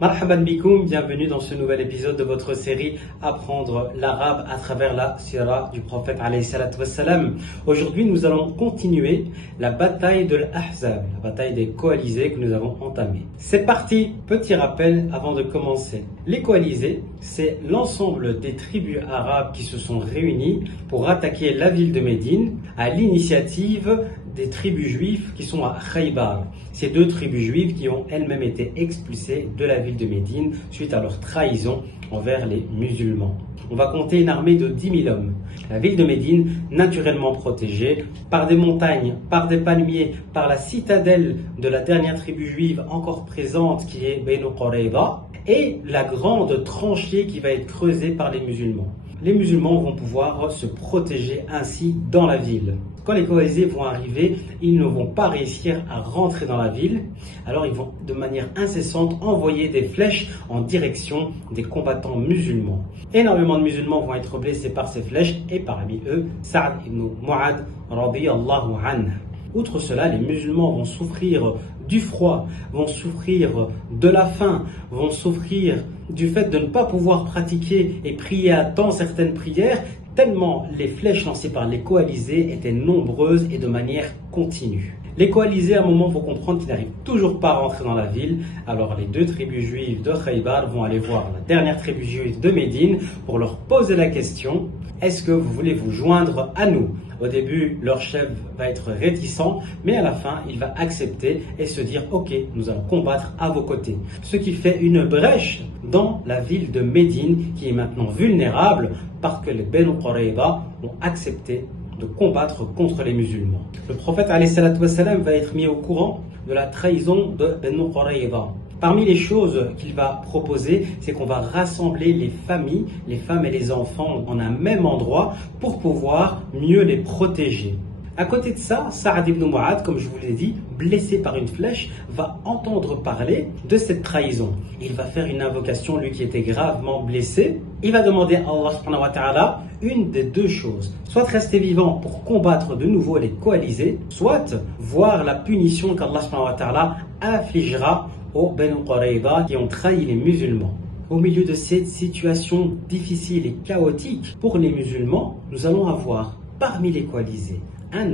Marhaban bikoum, bienvenue dans ce nouvel épisode de votre série Apprendre l'arabe à travers la sira du prophète alayhi salatu wassalam. Aujourd'hui, nous allons continuer la bataille de l'Ahzab, la bataille des coalisés que nous avons entamée. C'est parti, petit rappel avant de commencer. Les coalisés, c'est l'ensemble des tribus arabes qui se sont réunies pour attaquer la ville de Médine à l'initiative des tribus juives qui sont à Khaybar. Ces deux tribus juives qui ont elles-mêmes été expulsées de la ville de Médine suite à leur trahison envers les musulmans. On va compter une armée de 10 000 hommes. La ville de Médine, naturellement protégée par des montagnes, par des palmiers, par la citadelle de la dernière tribu juive encore présente qui est Banu Qurayza, et la grande tranchée qui va être creusée par les musulmans. Les musulmans vont pouvoir se protéger ainsi dans la ville. Quand les coalisés vont arriver, ils ne vont pas réussir à rentrer dans la ville, alors ils vont de manière incessante envoyer des flèches en direction des combattants musulmans. Énormément de musulmans vont être blessés par ces flèches et parmi eux, Sa'd ibn Mu'adh radiyallahu anhu. Outre cela, les musulmans vont souffrir du froid, vont souffrir de la faim, vont souffrir du fait de ne pas pouvoir pratiquer et prier à temps certaines prières, tellement les flèches lancées par les coalisés étaient nombreuses et de manière continue. Les coalisés, à un moment, vont comprendre qu'ils n'arrivent toujours pas à rentrer dans la ville. Alors les deux tribus juives de Khaybar vont aller voir la dernière tribu juive de Médine pour leur poser la question: est-ce que vous voulez vous joindre à nous? Au début, leur chef va être réticent, mais à la fin, il va accepter et se dire: ok, nous allons combattre à vos côtés. Ce qui fait une brèche dans la ville de Médine, qui est maintenant vulnérable parce que les Banu Qurayza ont accepté de combattre contre les musulmans. Le prophète alayhi salatu wassalam va être mis au courant de la trahison de Banu Qurayza. Parmi les choses qu'il va proposer, c'est qu'on va rassembler les familles, les femmes et les enfants en un même endroit pour pouvoir mieux les protéger. À côté de ça, Sa'd ibn Mu'adh, comme je vous l'ai dit, blessé par une flèche, va entendre parler de cette trahison. Il va faire une invocation, lui qui était gravement blessé. Il va demander à Allah subhanahu wa ta'ala une des deux choses. Soit rester vivant pour combattre de nouveau les coalisés, soit voir la punition qu'Allah subhanahu wa ta'ala affligera aux Banu Qurayza qui ont trahi les musulmans. Au milieu de cette situation difficile et chaotique pour les musulmans, nous allons avoir parmi les coalisés un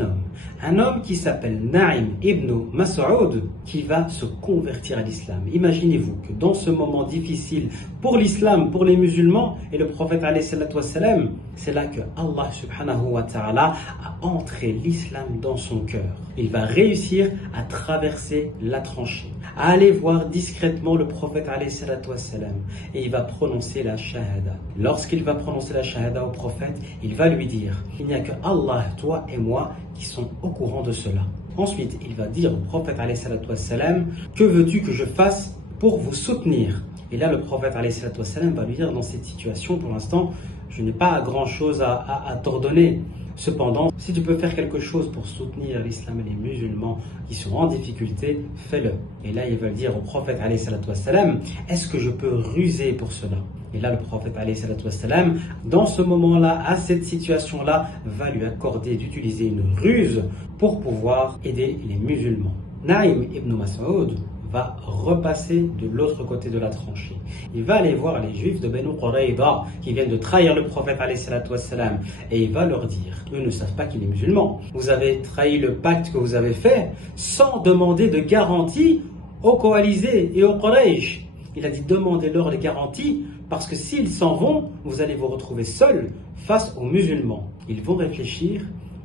homme qui s'appelle Naïm ibn Mas'ud qui va se convertir à l'islam. Imaginez-vous que dans ce moment difficile pour l'islam, pour les musulmans et le prophète alayhi salatu wassalam, c'est là que Allah subhanahu wa ta'ala a entré l'islam dans son cœur. Il va réussir à traverser la tranchée, à aller voir discrètement le prophète alayhi salatu wassalam et il va prononcer la shahada. Lorsqu'il va prononcer la shahada au prophète, il va lui dire: il n'y a que Allah, toi et moi qui sont au courant de cela. Ensuite, il va dire au prophète alayhi salatu wassalam: que veux-tu que je fasse pour vous soutenir? Et là, le prophète alayhi salatu wassalam va lui dire: dans cette situation, pour l'instant, je n'ai pas grand chose à t'ordonner. Cependant, si tu peux faire quelque chose pour soutenir l'islam et les musulmans qui sont en difficulté, fais-le. Et là, il va dire au prophète alayhi salatu wassalam: est-ce que je peux ruser pour cela? Et là, le prophète alayhi salatu wassalam, dans ce moment-là, à cette situation-là, va lui accorder d'utiliser une ruse pour pouvoir aider les musulmans. Naïm ibn Mas'ud va repasser de l'autre côté de la tranchée. Il va aller voir les juifs de Banu Qurayza qui viennent de trahir le prophète alayhi salatu wassalam et il va leur dire: eux ne savent pas qu'il est musulman. Vous avez trahi le pacte que vous avez fait sans demander de garantie aux coalisés et aux Quraysh. Il a dit: demandez-leur les garanties parce que s'ils s'en vont, vous allez vous retrouver seuls face aux musulmans. Ils vont réfléchir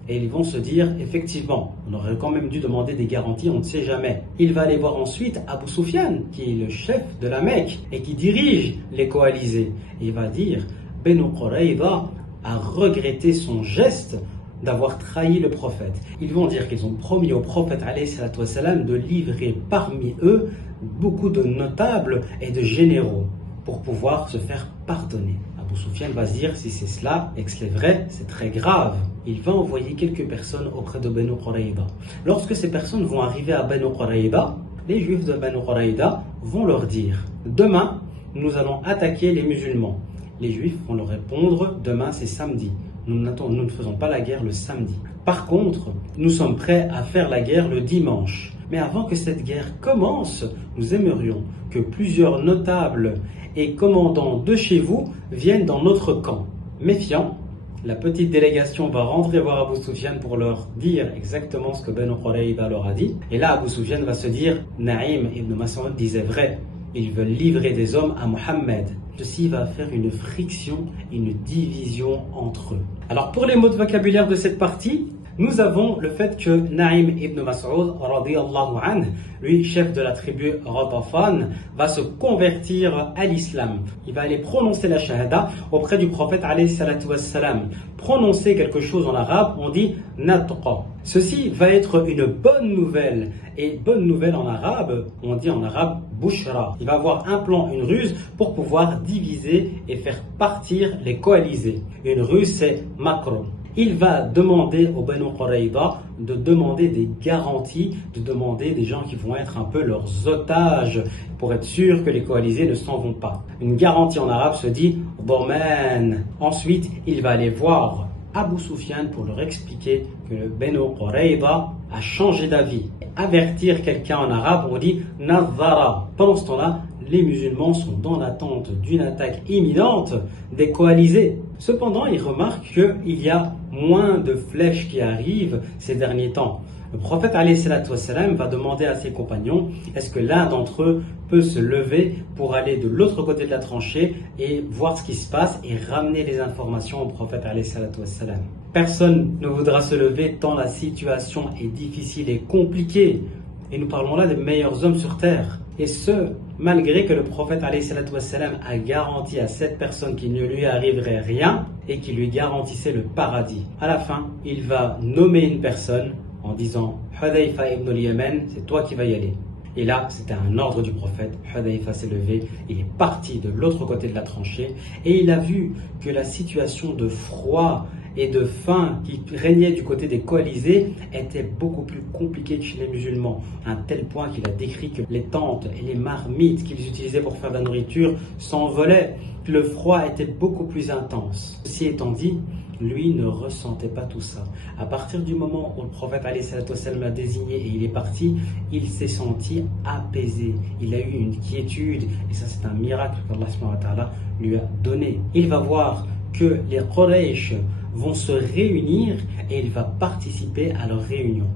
et ils vont se dire: effectivement, on aurait quand même dû demander des garanties, on ne sait jamais. Il va aller voir ensuite Abu Sufyan, qui est le chef de la Mecque et qui dirige les coalisés. Et il va dire: Banu Qurayza a regretté son geste d'avoir trahi le prophète. Ils vont dire qu'ils ont promis au prophète alayhi salatu wassalam de livrer parmi eux beaucoup de notables et de généraux pour pouvoir se faire pardonner. Abu Sufyan va se dire: si c'est cela et que c'est vrai, c'est très grave. Il va envoyer quelques personnes auprès de Banu Qurayza. Lorsque ces personnes vont arriver à Banu Qurayza, les juifs de Banu Qurayza vont leur dire: demain, nous allons attaquer les musulmans. Les juifs vont leur répondre: demain c'est samedi. Nous ne faisons pas la guerre le samedi. Par contre, nous sommes prêts à faire la guerre le dimanche. Mais avant que cette guerre commence, nous aimerions que plusieurs notables et commandants de chez vous viennent dans notre camp. » Méfiant, la petite délégation va rentrer voir Abu Sufyan pour leur dire exactement ce que Banu Qurayza leur a dit. Et là, Abu Sufyan va se dire, Naïm ibn Mas'ud disait vrai, ils veulent livrer des hommes à Mohammed. Ceci va faire une friction, une division entre eux. Alors pour les mots de vocabulaire de cette partie, nous avons le fait que Naïm ibn Mas'ud, radiyallahu anhu, lui, chef de la tribu Ghatafan, va se convertir à l'islam. Il va aller prononcer la shahada auprès du prophète alayhi salatu wassalam. Prononcer quelque chose en arabe, on dit natqa. Ceci va être une bonne nouvelle. Et bonne nouvelle en arabe, on dit en arabe bushra. Il va avoir un plan, une ruse pour pouvoir diviser et faire partir les coalisés. Une ruse, c'est makr. Il va demander aux Banu Qurayza de demander des garanties, de demander des gens qui vont être un peu leurs otages pour être sûr que les coalisés ne s'en vont pas. Une garantie en arabe se dit Doman. Ensuite, il va aller voir Abu Sufyan pour leur expliquer que le Banu Qurayza a changé d'avis. Avertir quelqu'un en arabe, on dit Nazara. Pendant ce temps-là, les musulmans sont dans l'attente d'une attaque imminente des coalisés. Cependant, ils remarquent qu'il y a moins de flèches qui arrivent ces derniers temps. Le prophète alayhi salatu wassalam va demander à ses compagnons, est-ce que l'un d'entre eux peut se lever pour aller de l'autre côté de la tranchée et voir ce qui se passe et ramener les informations au prophète alayhi salatu wassalam. Personne ne voudra se lever tant la situation est difficile et compliquée. Et nous parlons là des meilleurs hommes sur terre. Et ce, malgré que le prophète alayhi salatu wassalam a garanti à cette personne qu'il ne lui arriverait rien et qu'il lui garantissait le paradis. À la fin, il va nommer une personne en disant « Hudayfa ibn al-Yaman, c'est toi qui vas y aller ». Et là, c'était un ordre du prophète. Hudayfa s'est levé, il est parti de l'autre côté de la tranchée et il a vu que la situation de froid et de faim qui régnait du côté des coalisés était beaucoup plus compliquée que chez les musulmans, à un tel point qu'il a décrit que les tentes et les marmites qu'ils utilisaient pour faire de la nourriture s'envolaient, que le froid était beaucoup plus intense. Ceci étant dit, lui ne ressentait pas tout ça. À partir du moment où le prophète alayhi salatu wassalam l'a désigné et il est parti, il s'est senti apaisé. Il a eu une quiétude et ça c'est un miracle qu'Allah subhanahu wa ta'ala lui a donné. Il va voir que les Quraysh vont se réunir et il va participer à leur réunion.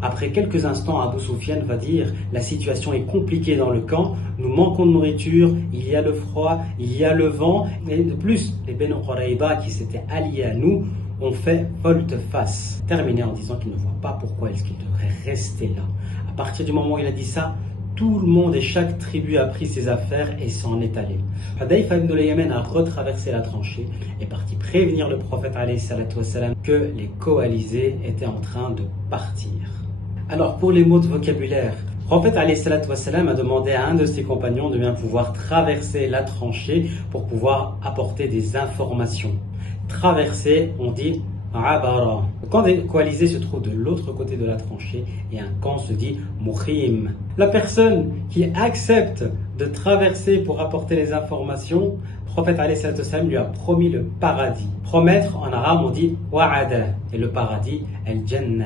Après quelques instants, Abu Sufyan va dire « La situation est compliquée dans le camp, nous manquons de nourriture, il y a le froid, il y a le vent, et de plus, les Banu Qurayza qui s'étaient alliés à nous ont fait volte-face. » Terminé en disant qu'il ne voit pas pourquoi est-ce qu'il devrait rester là. À partir du moment où il a dit ça, tout le monde et chaque tribu a pris ses affaires et s'en est allé. Hudayfa ibn al-Yaman a retraversé la tranchée et parti prévenir le prophète alayhi salatu wassalam que les coalisés étaient en train de partir. Alors pour les mots de vocabulaire, le prophète alayhi salatu wassalam a demandé à un de ses compagnons de bien pouvoir traverser la tranchée pour pouvoir apporter des informations. Traverser, on dit Abara. Quand des coalisés se trouvent de l'autre côté de la tranchée et un camp se dit Mukhim. La personne qui accepte de traverser pour apporter les informations, le prophète alayhi salatu wassalam lui a promis le paradis. Promettre en arabe on dit Wa'ada et le paradis al-Jannah.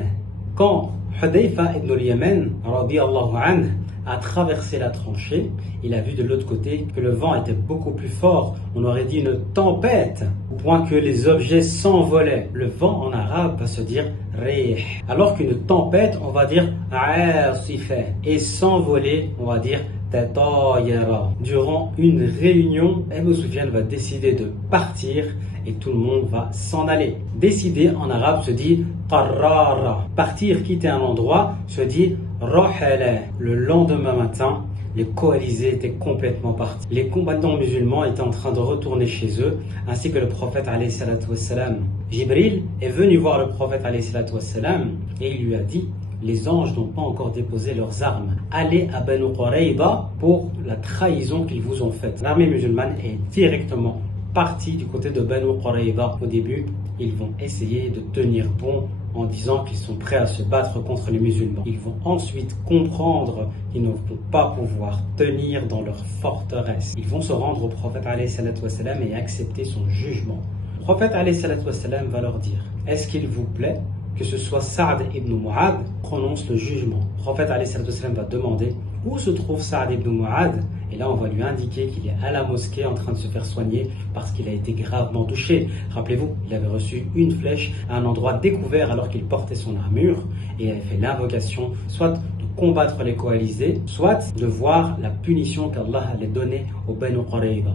Quand Hudayfa ibn al-Yaman radiyallahu anhu a traversé la tranchée, il a vu de l'autre côté que le vent était beaucoup plus fort, on aurait dit une tempête, au point que les objets s'envolaient. Le vent en arabe va se dire rih, alors qu'une tempête on va dire aasifa, et s'envoler on va dire tatayara. Durant une réunion, Abu Sufyan va décider de partir et tout le monde va s'en aller. Décider en arabe se dit qarrara. Partir, quitter un endroit se dit rahala. Le lendemain matin, les coalisés étaient complètement partis. Les combattants musulmans étaient en train de retourner chez eux, ainsi que le prophète alayhi salatu wassalam. Jibril est venu voir le prophète alayhi salatu wassalam et il lui a dit: les anges n'ont pas encore déposé leurs armes. Allez à Banu Qurayza pour la trahison qu'ils vous ont faite. L'armée musulmane est directement partie du côté de Banu Qurayza. Au début, ils vont essayer de tenir bon en disant qu'ils sont prêts à se battre contre les musulmans. Ils vont ensuite comprendre qu'ils ne vont pas pouvoir tenir dans leur forteresse. Ils vont se rendre au prophète alayhi salatu wassalam et accepter son jugement. Le prophète alayhi salatu wassalam va leur dire: est-ce qu'il vous plaît que ce soit Saad ibn Mu'ad, prononce le jugement. Le prophète va demander où se trouve Saad ibn Mu'ad, et là on va lui indiquer qu'il est à la mosquée en train de se faire soigner parce qu'il a été gravement touché. Rappelez-vous, il avait reçu une flèche à un endroit découvert alors qu'il portait son armure et avait fait l'invocation soit de combattre les coalisés, soit de voir la punition qu'Allah allait donner au Banu Qurayza.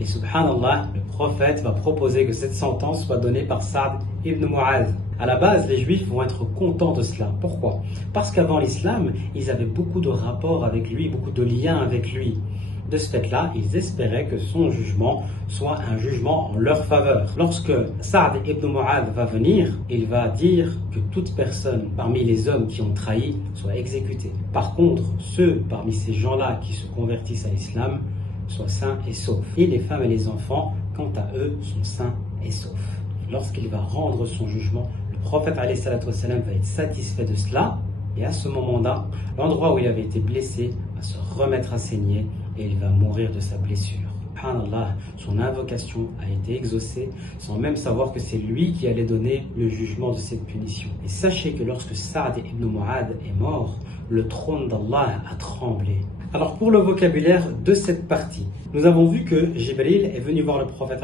Et subhanallah, le prophète va proposer que cette sentence soit donnée par Saad ibn Mu'adh. À la base, les juifs vont être contents de cela. Pourquoi? Parce qu'avant l'islam, ils avaient beaucoup de rapports avec lui, beaucoup de liens avec lui. De ce fait-là, ils espéraient que son jugement soit un jugement en leur faveur. Lorsque Saad ibn Mu'adh va venir, il va dire que toute personne parmi les hommes qui ont trahi soit exécutée. Par contre, ceux parmi ces gens-là qui se convertissent à l'islam soient sains et saufs. Et les femmes et les enfants, quant à eux, sont sains et saufs. Lorsqu'il va rendre son jugement, le prophète va être satisfait de cela. Et à ce moment-là, l'endroit où il avait été blessé va se remettre à saigner et il va mourir de sa blessure. Subhanallah, son invocation a été exaucée sans même savoir que c'est lui qui allait donner le jugement de cette punition. Et sachez que lorsque Saad ibn Mu'adh est mort, le trône d'Allah a tremblé. Alors pour le vocabulaire de cette partie, nous avons vu que Jibril est venu voir le prophète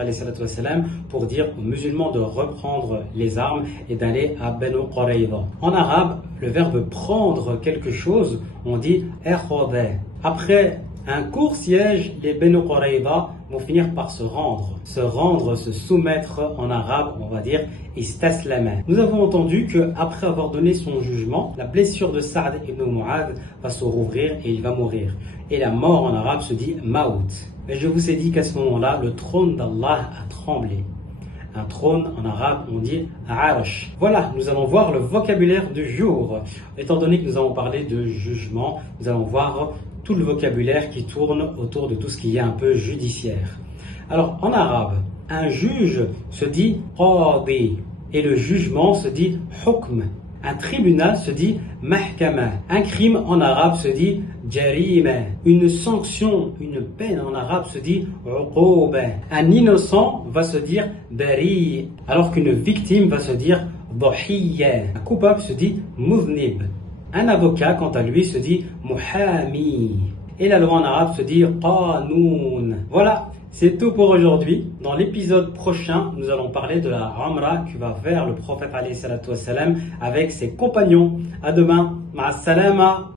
pour dire aux musulmans de reprendre les armes et d'aller à Banu Qurayza. En arabe, le verbe prendre quelque chose, on dit akhadha. Après un court siège, les Banu Qurayza vont finir par se rendre. Se rendre, se soumettre, en arabe, on va dire istaslama. Nous avons entendu qu'après avoir donné son jugement, la blessure de Saad ibn Mu'adh va se rouvrir et il va mourir. Et la mort en arabe se dit maout. Mais je vous ai dit qu'à ce moment-là, le trône d'Allah a tremblé. Un trône, en arabe, on dit arsh. Voilà, nous allons voir le vocabulaire du jour. Étant donné que nous avons parlé de jugement, nous allons voir tout le vocabulaire qui tourne autour de tout ce qui est un peu judiciaire. Alors, en arabe, un juge se dit qadi et le jugement se dit hukm. Un tribunal se dit mahkama. Un crime en arabe se dit jarima. Une sanction, une peine en arabe se dit uquba. Un innocent va se dire bari, alors qu'une victime va se dire dhahiya. Un coupable se dit muznib. Un avocat, quant à lui, se dit muhami. Et la loi en arabe se dit qanoun. Voilà, c'est tout pour aujourd'hui. Dans l'épisode prochain, nous allons parler de la Umrah qui va vers le prophète avec ses compagnons. À demain. Ma'as salama.